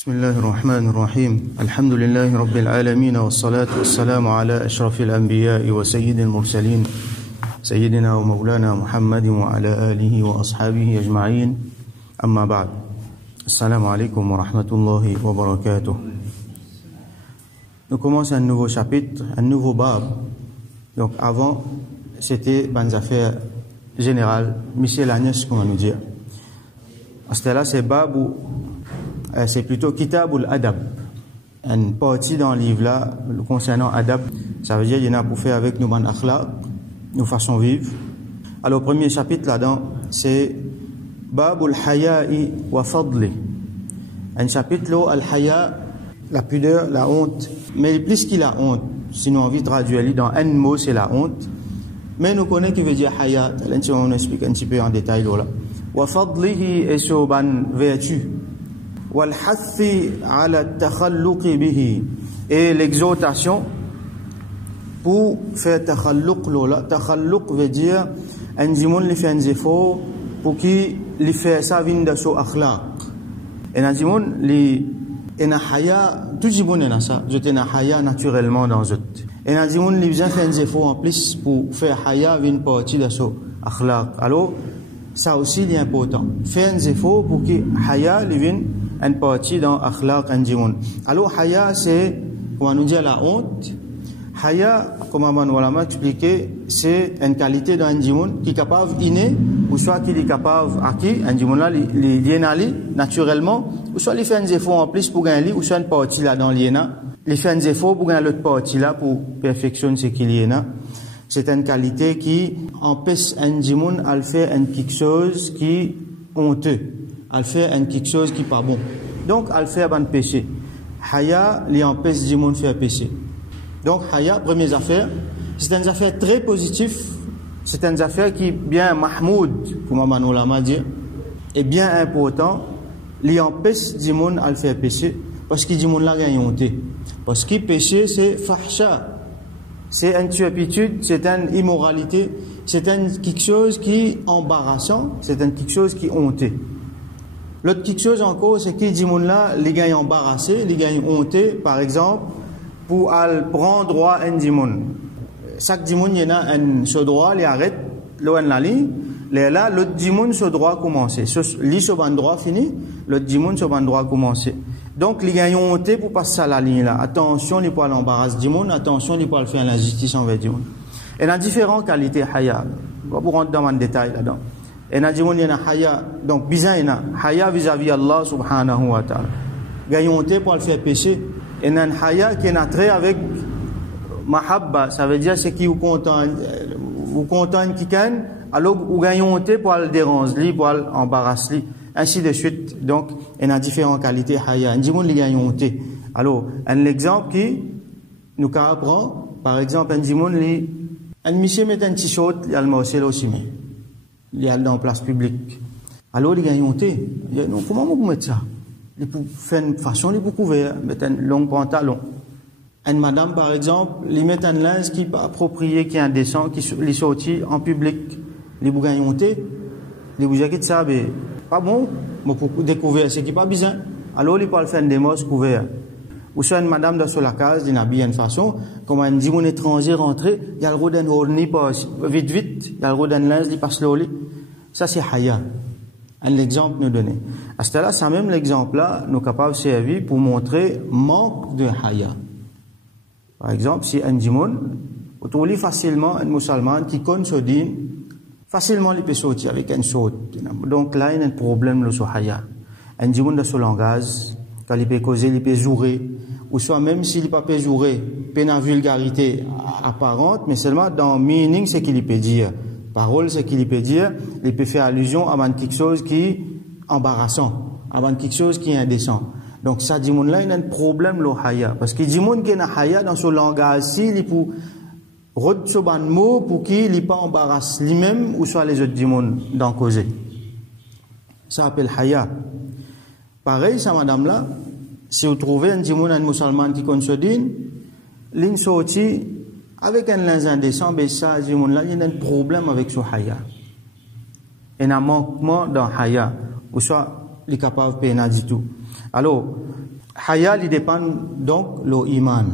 بسم الله الرحمن الرحيم الحمد لله رب العالمين والصلاة والسلام على أشرف الأنبياء وسيد المرسلين سيدنا ومولانا محمد وعلى آله وأصحابه أجمعين أما بعد السلام عليكم ورحمة الله وبركاته. Nous commençons un nouveau chapitre, un nouveau bab. Donc avant, c'était des affaires générales, miscellaneous, comment nous dire. À ce là, c'est bab où c'est plutôt Kitabul Adab, une partie dans le livre là concernant Adab. Ça veut dire qu'il y en a pour faire avec nos ban akhlaq, nos façons de vivre. Alors, le premier chapitre là-dedans, c'est Babul Haya'i wa Fadli. Un chapitre là, Al-Haya, la pudeur, la honte. Mais plus qu'il a honte, si nous avons envie de traduire dans un mot, c'est la honte. Mais nous connaissons qui veut dire Haya. Là, on explique un petit peu en détail là. Wa Fadlihi et sur ban vertu. والحث على التخلق به et l'exhortation pour faire takhalluq lola. Takhalluq veut dire un dimon li fait un effort pour qui li fait ça vient de son akhlaq et un dimon li ena haya tout dimon ena ça je t'ena haya naturellement dans eux et un dimon li besoin faire un effort en plus pour faire haya vient partie de son akhlaq. Alors ça aussi est important, faire un effort pour que haya li vienne une partie dans akhlaq and jimoun. Alors haya c'est comment nous dire la honte. Haya comme on va expliquer, c'est une qualité d'un jimoun qui est capable inné ou soit qui est capable acquis un jimoun là li lienali naturellement ou soit il fait un effort en plus pour gagner ou soit une partie là dans liena il fait un effort pour gagner l'autre partie là pour perfectionner ce qu'il y a. C'est une qualité qui empêche un jimoun à faire quelque chose qui honteux. Elle fait quelque chose qui n'est pas bon. Donc, elle fait un péché. Haya, lui empêche les gens de faire péché. Donc, Haya, première affaire, c'est une affaire très positive. C'est une affaire qui est bien mahmoud, comme Maman Lama dit, et bien important. Lui empêche les gens de faire péché. Parce que les gens là gagnent honte. Parce que péché, c'est fahsha. C'est une turpitude, c'est une immoralité, c'est quelque chose qui est embarrassant, c'est quelque chose qui est honteux. L'autre quelque chose encore, c'est que les gens là, les gagnent embarrassés, les gagnent hontés, par exemple, pour prendre droit à un dimon. Chaque dimon, il y en a un ce droit, il arrête, loin de la ligne, là, l'autre dimon, ce droit commencer. Lui, ce ban droit fini, l'autre dimon, ce ban droit commencer. Donc, les gagnent hontés pour passer à la ligne là. Attention, les poils embarrassent dimon, attention, les poils faire l'injustice envers dimon. Et dans différentes qualités, haya. On va vous rentrer dans le détail là-dedans. Et na dimon yana haya donc bizan yana haya vis-à-vis Allah subhanahu wa ta'ala gagnonté pour le faire pécher et nan haya qui est trait avec mahabba, ça veut dire c'est qui vous content qui can alors vous gagnonté pour le déranger pour l'embarrasser ainsi de suite. Donc il y a différentes qualités haya un dimon li gagnonté. Alors un exemple qui nous apprend par exemple un dimon li un monsieur met un t-shirt il y a le mosel aussi mais il y a dans la place publique. Alors, les gagnants, comment vous mettez ça? Ils peuvent faire une façon, ils peuvent couvrir, mettre un long pantalon. Une madame, par exemple, ils mettent un linge qui n'est pas approprié, qui est indécent, qui les sortit en public. Les gagnants, les bougeaquets de ça, pas bon, mais pour découvrir ce qui n'est pas bizarre. Alors, ils peuvent faire des mosses couverts. Ou soit une madame dans la case, il habille une façon, comme un dimon étranger rentré, il y a le roue d'un horni passe, vite, il y a le roue d'un linge, il passe l'oli. Ça, c'est haya. Un exemple nous donner. À ce là, ça même l'exemple là, nous capables de servir pour montrer manque de haya. Par exemple, si un dimon, vous trouvez facilement un musulman qui connaît ce din, facilement il peut sortir avec un saut. Donc là, il y a un problème le sur haya. Un dimon de ce langage, quand il peut causer, il peut jouer, ou soit même s'il ne peut pas jouer, il peut une vulgarité apparente, mais seulement dans meaning, c'est qu'il peut dire. Parole, c'est qu'il peut dire, il peut faire allusion à quelque chose qui est embarrassant, à quelque chose qui est indécent. Donc, ça, dit là, il y a un problème, le haya. Parce que dit qu'il y a haya dans ce langage-ci, il peut retirer ce mot pour qu'il ne pas embarrasse lui-même ou soit les autres dimons d'en causer. Ça s'appelle haya. Pareil, ça, madame là, si vous trouvez un dimon, un musulman qui connaît ce din, l'in sorti avec un linge indécent, ben ça, dimon là, il y a un problème avec ce haya. Il y a un manquement dans haya, ou soit il est capable de payer du tout. Alors, Haya, il dépend donc de l'iman.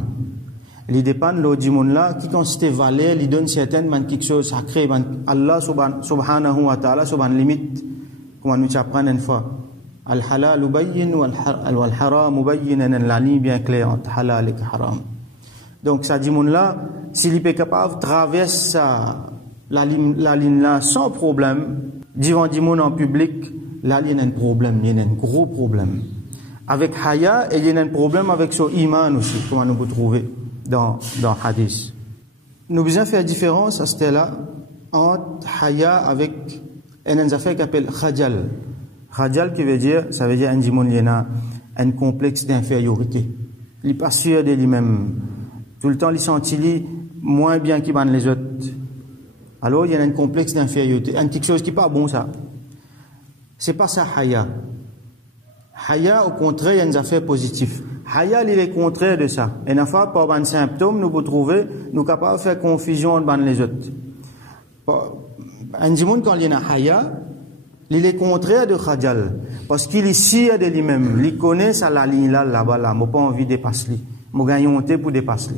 Il dépend de l'imam là qui consiste valeur, il donne certaines quelque chose sacré. Allah subhanahu wa ta'ala, subhanahu limite, comme nous apprenons une fois. Al-halal bayyin wal-haram bayyin, la ligne bien claire entre halal et haram. Donc, ça dit là, s'il est capable de traverser la ligne là sans problème, devant du monde en public, là, il y a un problème, il y a un gros problème. Avec haya, il y a un problème avec son iman aussi, comme nous pouvons trouver dans hadith. Nous devons faire la différence à ce là entre haya avec une affaire qui s'appelle khajal. Khajal qui veut dire, ça veut dire un dimon il a un complexe d'infériorité. Il n'est pas sûr de lui-même. Tout le temps, il sentit moins bien qu'il van les autres. Alors, il y a un complexe d'infériorité. Quelque chose qui n'est pas bon, ça. C'est pas ça, haya. Haya, au contraire, il y a une affaire positive. Haya, il est contraire de ça. Et une fois, par un symptôme, nous pouvons trouver, nous sommes capables de faire confusion entre les autres. Un dimon, quand il y a haya, il est contraire de khajal. Parce qu'il est sûr de lui-même. Il connaît ça, la ligne là-bas, là. Il n'a pas envie de dépasser. Il gagne honte pour dépasser.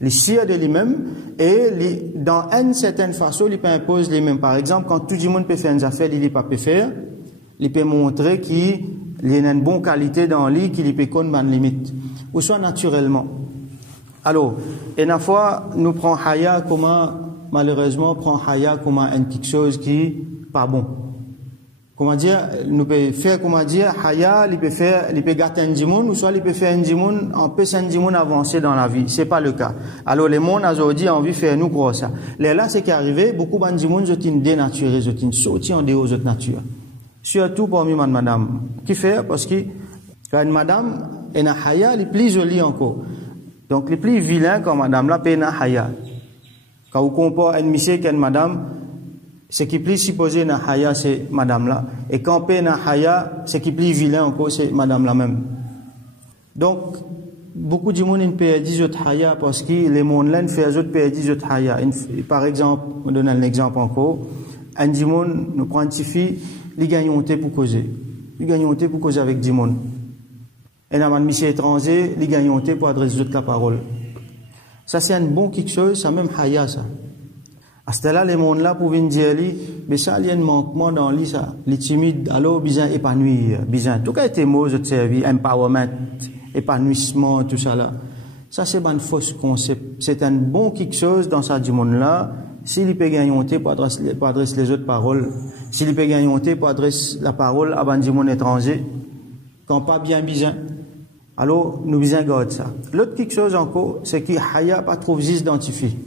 Il est sûr de lui-même. Et dans une certaine façon, il peut imposer lui-même. Par exemple, quand tout le monde peut faire une affaire, il ne peut pas faire. Il peut montrer qu'il y a une bonne qualité dans lui, qu'il peut connaître une limite. Ou soit naturellement. Alors, une fois, nous prenons haya comment, malheureusement, prend haya comme quelque chose qui n'est pas bon. Comment dire, nous peut faire, comment dire, haya, il peut gâter un djimoun, ou soit il peut faire un djimoun, empêcher un djimoun avancer dans la vie. C'est pas le cas. Alors, les mondes aujourd'hui ont envie de faire nous croire ça. Là, c'est qui est arrivé, beaucoup de djimoun, ils sont dénaturés, ils sont sortis en dehors de notre nature. Surtout parmi madame. Qui fait? Parce que, quand une madame, elle a haya, elle est plus jolie encore. Donc, les plus vilains comme madame là, elle a haya. Quand vous comparez un monsieur qui a une madame, ce qui est plus supposé na haya, c'est madame là. Et quand on na haya, ce qui est plus vilain encore, c'est madame là même. Donc, beaucoup de gens perdent autres haya parce que les mondes là font autres perdent autres haya. Par exemple, on donne un exemple encore. Un dimon nous quantifie, les gagnons pour causer. Les gagnons pour causer avec dimon. Et un monsieur étranger, les gagnons pour adresser toute la parole. Ça c'est un bon quelque chose, ça même haya ça. À ce là les mondes là pour venir dire mais ça il y a un manquement dans lui ça les timides alors besoin épanouir besoin tout cas était mots de servir empowerment épanouissement tout ça là ça c'est un faux concept c'est un bon quelque chose dans ça du monde là s'il peut gagner pour adresser les autres paroles s'il peut gagner pour adresser la parole à un monde étranger quand pas bien besoin alors nous besoin garder ça l'autre quelque chose encore c'est que haya pas trop s'identifier.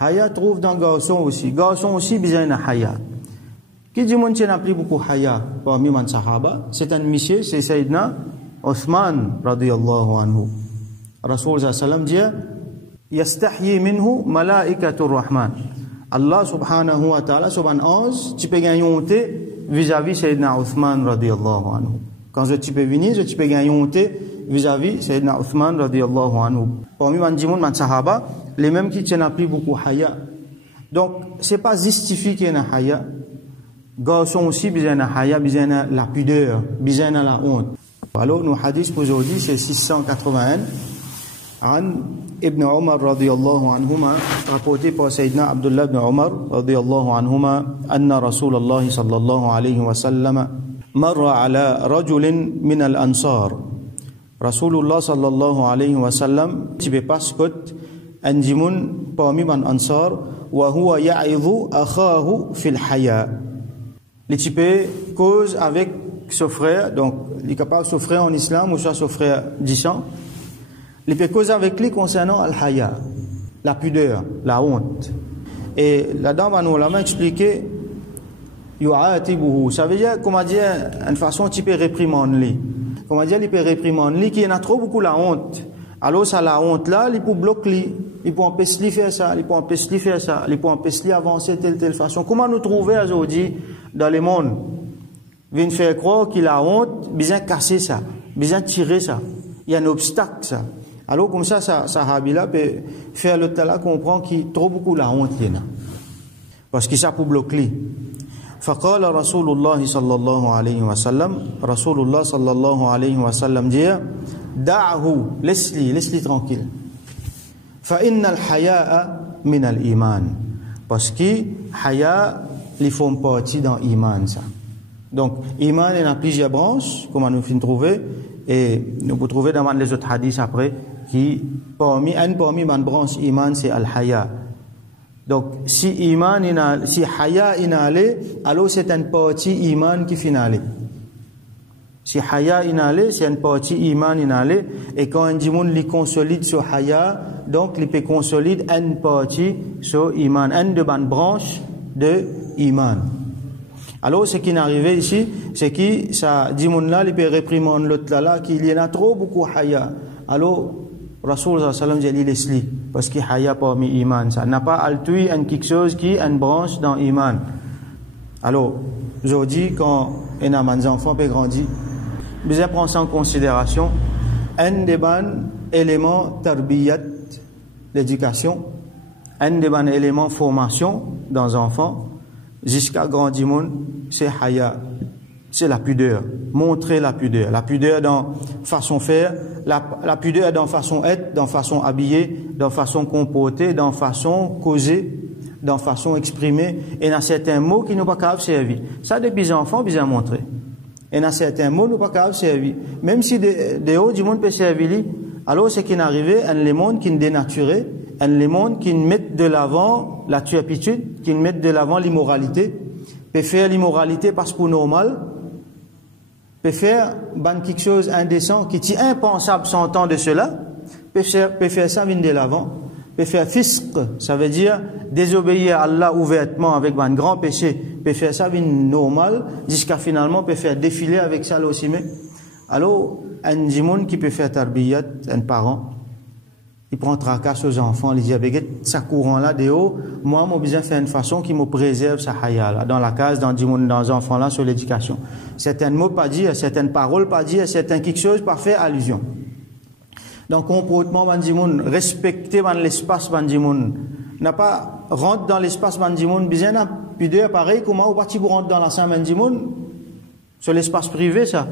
Haya trouve dans garçon aussi. Garçon aussi besoin de haya. Qui dit mon n'a pris beaucoup haya parmi les sahaba, c'est un monsieur, c'est Sayyidina Uthman radiyallahu anhu. Rasul sallam dit yastahyi minhu malaikatur rahman. Allah subhanahu wa ta'ala subhanahu tu peux gagner honte vis-à-vis Sayyidina Uthman radiyallahu anhu. Quand tu peux venir, tu peux gagner honte vis-à-vis Sayyidina Uthman radiyallahu anhu. Parmi les sahaba, les mêmes qui tiennent appris beaucoup haya. Donc, c'est pas justifié qu'il y ait un haya. Garçons aussi, besoin d'un haya, besoin de la pudeur, besoin de la honte. Alors, nos hadiths aujourd'hui, c'est 681. An Ibn Umar radiyallahu anhuma, rapporté par Sayyidina Abdullah ibn Umar radiyallahu anhuma, anna Rasulallah sallallahu alayhi wa sallam, marra ala rajulin min al-ansar. Rasulullah sallallahu alayhi wa sallam, tu peux pas scot, un djimoun parmi man ansar wa huwa ya'idhu akhahu fil haya. Les types cause avec son frère, donc il est capable de son frère en islam ou soit son frère disant, il peut causer avec lui concernant al-haya, la pudeur, la honte. Et la dame nous l'a expliqué yu'atibuhu, ça veut dire comment dire une façon type réprimande lui. Comment dire il peut réprimander lui qui en a trop beaucoup la honte. Alors ça la honte là, il peut bloquer, il peut empêcher de faire ça, il peut empêcher de faire ça, il peut empêcher d'avancer telle façon. Comment nous trouver aujourd'hui dans le monde? Vient faire croire qu'il a honte, besoin casser ça, besoin tirer ça. Il y a un obstacle ça. Alors comme ça Sahabila peut faire l'autre là comprendre qu'il trop beaucoup la honte là. Parce que ça peut bloquer. فقال رسول الله صلى الله عليه وسلم رسول الله صلى الله عليه وسلم dit da'hu, laisse-les tranquille. Fa innal haya'a min al-iman. Parce que haya, ils font partie dans l'iman, ça. Donc, iman, il y a plusieurs branches, comme nous finissons trouver, et nous pouvons trouver dans les autres hadiths après, qui, parmi les branches iman, c'est al-haya. Donc, si haya inhalé, alors c'est une partie iman qui finale. Si haya inhalé, c'est une partie iman inhalé, et quand un djimoun li consolide sur haya, donc il peut consolide une partie sur iman, une de bonnes branches de iman. Alors, ce qui est arrivé ici, c'est que ça, djimoun là, il peut réprimander l'autre là, qu'il y en a trop beaucoup haya. Alors, Rasoul sallallahu alayhi wa sallam dit laisse-les, parce que haya parmi iman, ça n'a pas altui en quelque chose qui est une branche dans iman. Alors, aujourd'hui, quand un enfant peut grandir, besoin prendre ça en considération, un des bons éléments tarbiyat, l'éducation, un des bons éléments formation dans un enfant, jusqu'à grandir monde, c'est haya, c'est la pudeur, montrer la pudeur dans façon faire, la pudeur dans façon être, dans façon habiller, dans façon comporter, dans façon causer, dans façon exprimer, et dans certains mots qui n'ont pas qu'à servir. Ça, depuis enfants, bien montrer. Et dans certains mots, nous pas qu'à servir. Même si des hauts du monde peut servir, alors ce qui est arrivé, les mondes qui sont dénaturés, les mondes qui mettent de l'avant la turpitude, qui mettent de l'avant l'immoralité, peut faire l'immoralité parce que normal, peut faire quelque chose d'indécent qui est impensable 100 ans de cela, peut faire ça de l'avant, peut faire fisq, ça veut dire désobéir à Allah ouvertement avec un grand péché, peut faire ça normal, jusqu'à finalement peut faire défiler avec ça aussi. Alors, un djimoun qui peut faire tarbiyat, un parent, il prend tracasse aux enfants, il dit avec ça courant là de haut, moi j'ai besoin de faire une façon qui me préserve sa haya là, dans la case, dans les enfants là, sur l'éducation. Certains mots pas dire, certaines paroles pas dire, certains quelque chose pas faire allusion. Donc, comportement bandimoun, respecter l'espace bandimoun, n'a pas rentre dans l'espace bandimoun, bien n'a pudeur pareil, comment au parti pour rentrer dans la salle bandimoun, sur l'espace privé ça.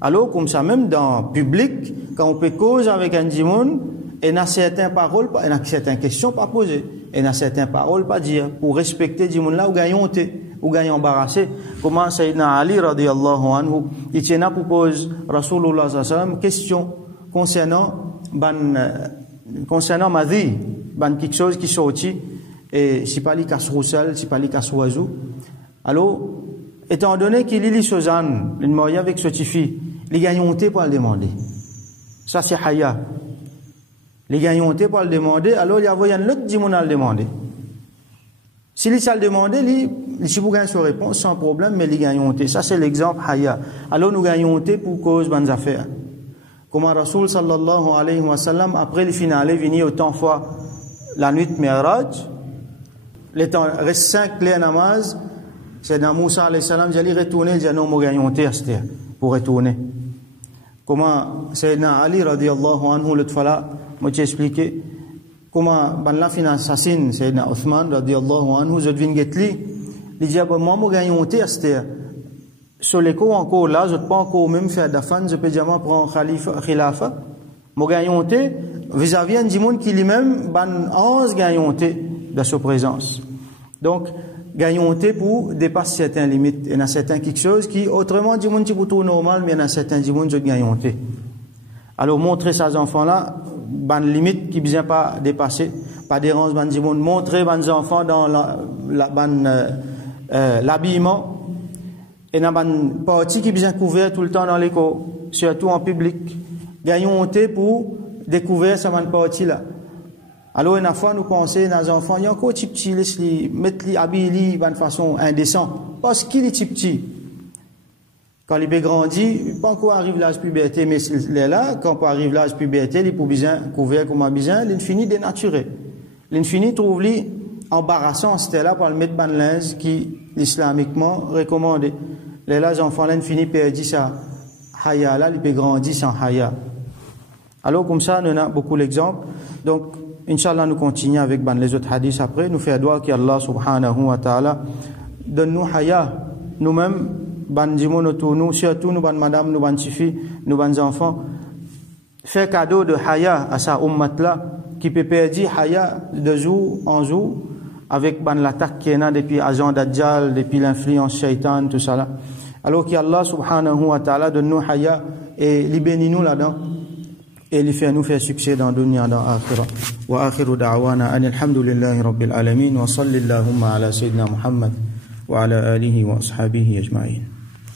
Alors, comme ça, même dans le public, quand on peut causer avec un djimoun, et n'a certaines paroles, et n'a certaines questions pas posées, et n'a certaines paroles pas dire, pour respecter djimoun là, ou gagnons ou gagnons embarrassé. Comment Sayyidina Ali, radiyallahu anhu, il tient à propose, Rasulullah sallallahu alayhi wa sallam, question concernant ma vie, quelque chose qui sortit, et si pas les casse-roussel, si pas les casse-oiseau. Alors, étant donné qu'il y a les choses, une moyen avec ce tifi, les gagnons pour le demander. Ça, c'est haya. Les gagnons pour le demander, alors il y a un autre dimoun à le demander. Si les salles demander, si vous gagnez sur réponse, sans problème, mais les gagnons. Ça, c'est l'exemple haya. Alors, nous gagnons pour cause bonnes affaires. Comme Rasoul sallallahu alayhi wa sallam, après le finale, venu autant fois la nuit de Mi'raj, les temps, reste 5 clés namaz, c'est dans Moussa alayhi salam, j'allais retourner, j'ai non, mon gagnonte, pour retourner. Comment, Sayyidina Ali, radiyallahu anhu, l'autre fois là, moi, j'ai expliqué, comment, ban la fin assassin, Sayyidina Othman, radiyallahu anhu, je devine getli, il dit, moi, mon gagnonte, sur l'écho encore là, je ne peux pas encore même faire d'afan, je peux jamais prendre khilafa. Mon gagnonte, vis-à-vis un djimoun qui lui-même, ban 11 gagnonte de sa présence. Donc, gagnonte pour dépasser certaines limites. Il y en a certains quelque chose qui, autrement, djimoun qui est tout normal, mais il y en a certains djimoun qui gagnonte. Alors, montrer ces enfants-là, ban limite qui ne vient pas dépasser, pas dérange ban djimoun, montrer ban enfants dans l'habillement, et n'a pas une partie qui est bien couverte tout le temps dans l'école, surtout en public. Gagnons pour découvrir cette partie-là. Alors, une fois, nous pensons, nos enfants, il y a encore des petits, les mettre les habiller de façon indécente. Parce qu'il est petit. Quand il est grandi, pas encore arrive à l'âge puberté, mais il est là, quand il arrive à l'âge puberté, il peut bien couvrir comme un bien, l'infini dénaturé. L'infini trouve-lui embarrassant, c'était là pour le mettre dans le linge qui, islamiquement, recommandé. Les enfants, l'infini perdit sa haya, là, il peut grandir sans haya. Alors, comme ça, nous avons beaucoup d'exemples. Donc, Inch'Allah, nous continuons avec les autres hadiths après. Nous faisons doigt qu'Allah subhanahu wa ta'ala donne-nous haya. Nous-mêmes, ban djimoun autour nous, surtout nous, ban madame, nous, ban tifi, nous, ban enfants, fait cadeau de haya à sa ummat là, qui peut perdre haya de jour en jour, avec l'attaque qui est là depuis agent Dajjal, depuis l'influence shaitan, tout ça là. Alors qu'Allah subhanahu wa ta'ala donne-nous haya et libère-nous là-dedans et il fait nous faire succès dans dunya dans akhirah. Wa akhiru da'wana alhamdulillahi rabbil alamin wa sallallahu ala sayyidina Muhammad wa ala alihi wa ashabihi ajma'in.